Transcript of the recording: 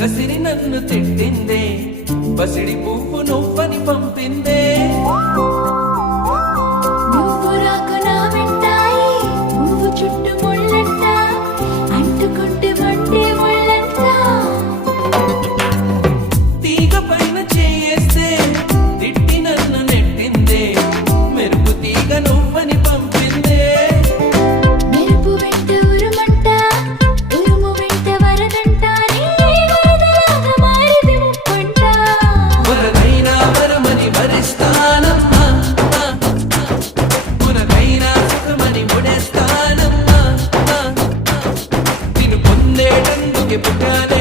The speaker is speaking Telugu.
కసిరి నన్ను తిట్టిందే, పసిడి పువ్వు నువ్వని పంపిందే. నువ్వు రాకు నా వెంటాయి, నువ్వు చుట్టూ ముళ్ళంట, అంటుకుంటే మండే ముళ్ళంట. తీగ పైన చేయేస్తే తిట్టి నన్ను నెట్టిందే, మెరుపు తీగ నువ్వని పంపిందే. మెరుపు వెంట ఉరుమంట, ఉరుము వెంట వరదంట, నీ వరదలాగా మారింది ముప్పంట. వరదైనా వరమని వరిస్తానమ్మా, మునకైనా సుఖమని ముడేస్తానమ్మా. నిన్ను పొందేటందుకే పుట్టానే